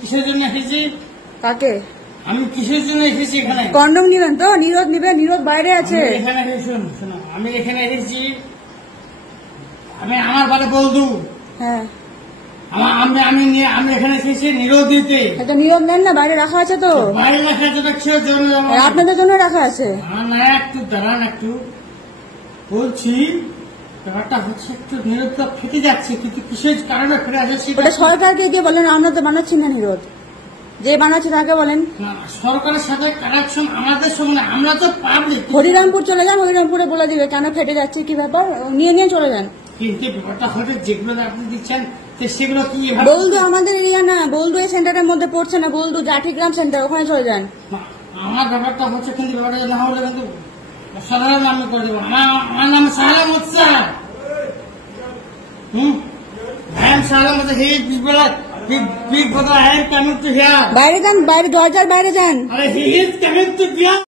কিসের জন্য এসেছি? কাকে? আমি কিসের জন্য এসেছি এখানে? কন্ডম নিবেন তো? নিরোধ নিবেন? নিরোধ বাইরে আছে। এখানে শোনো, আমি এখানে এসেছি, আমি আমার বাড়ি বলদু। হ্যাঁ, আমি এখানে এসেছি নিরোধ দিতে। একটা নিরোধ নেন না, বাইরে রাখা আছে তো। বাইরে রাখা আছে তো কিসের জন্য? আপনাদের জন্য রাখা আছে। না একটু দাঁড়ান, একটু বলছি। ব্যাপারটা হচ্ছে একটু নিরোধটা ফেটে যাচ্ছে, কিন্তু কিসের কারণে ফেটে যাচ্ছে ওটা সরকারকে দিয়ে বলেন, আমরা তো বানাচ্ছি না নিরোধ, যে বানাচ্ছে তাকে বলেন। সরকারের সাথে কানেকশন আমাদের সঙ্গে, আমরা তো পাবলিক। হরিরামপুর চলে যান, হরিরামপুরে বলে দিবে কেন ফেটে যাচ্ছে, কি ব্যাপার, নিয়ে চলে যান। কিন্তু ব্যাপারটা হচ্ছে যেগুলো আপনি দিচ্ছেন সেগুলো কি? বলদু আমাদের এরিয়া না, বলদু এই সেন্টারের মধ্যে পড়ছে না, বলদু জাঠিগ্রাম সেন্টার, ওখানে চলে যান। আমার ব্যাপারটা হচ্ছে কিন্তু ব্যাপারটা না হলে কিন্তু সাধারণ নামে করে দেবো। আমার নাম সালাম হচ্ছে। I am Salam. He is big brother. I am coming to here. বাইরে যান, বাইরে দরজার বাইরে যান। He is coming to here.